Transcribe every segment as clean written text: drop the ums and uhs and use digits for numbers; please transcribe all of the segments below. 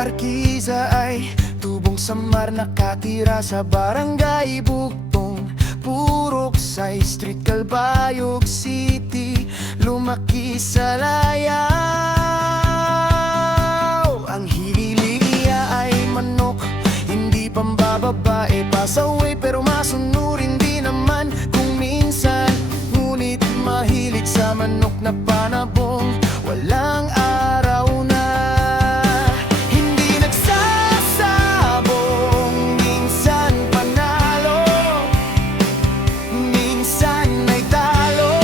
Arkiza ay tubong samar, nakatira sa barangay Bugtong, Purok sa Street, Calbayog City. Lumaki sa layaw. Ang hilig niya ay manok, hindi pambababae, pasaway pero masunurin din naman kung minsan. Ngunit mahilig sa manok na panabong, walang araw na hindi nagsasabong. Minsan panalo, minsan ay talo.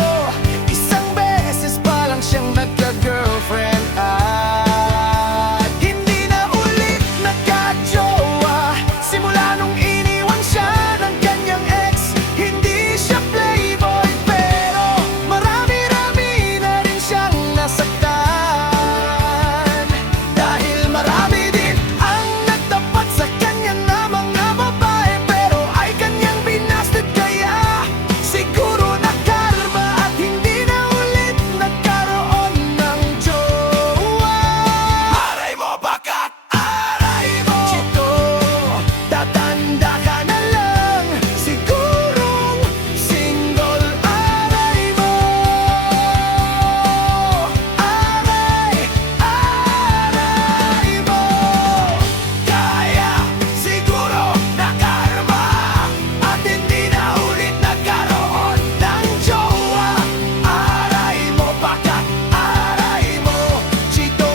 Isang beses pa lang siyang nagka-girlfriend at hindi na ulit nagka-jowa. Simula nung iniwan siya ng kanyang ex, hindi siya playboy pero marami-rami na rin siyang nasaktan. Dahil marami din ang nagtapat sa kanya na mga babae, pero ay kanyang binasted, kaya siguro na karma at hindi na ulit nagkaroon ng jowa. Aray mo, bakat aray mo, chito, tatanda ka na lang, sigurong single. Aray mo, aray, aray mo, kaya siguro na karma at hindi na ulit nagkaroon ng jowa. Aray mo, bakat aray mo, chito,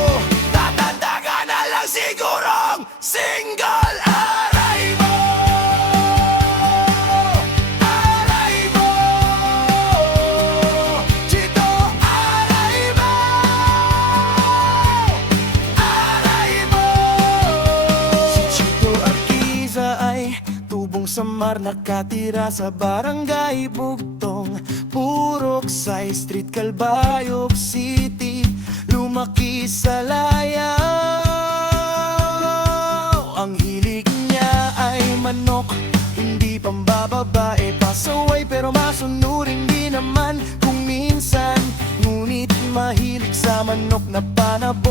tatanda ka na lang, sigurong single. Aray mo, aray mo, chito, aray mo, aray mo. Si Chito Arkiza ay tubong samar, nakatira sa barangay Bugtong, Purok sa Street, Calbayog City. Lumaki sa layaw. Ang hilig niya ay manok, hindi pambababae, pasaway pero masunurin din naman kung minsan. Ngunit mahilig sa manok na panabo,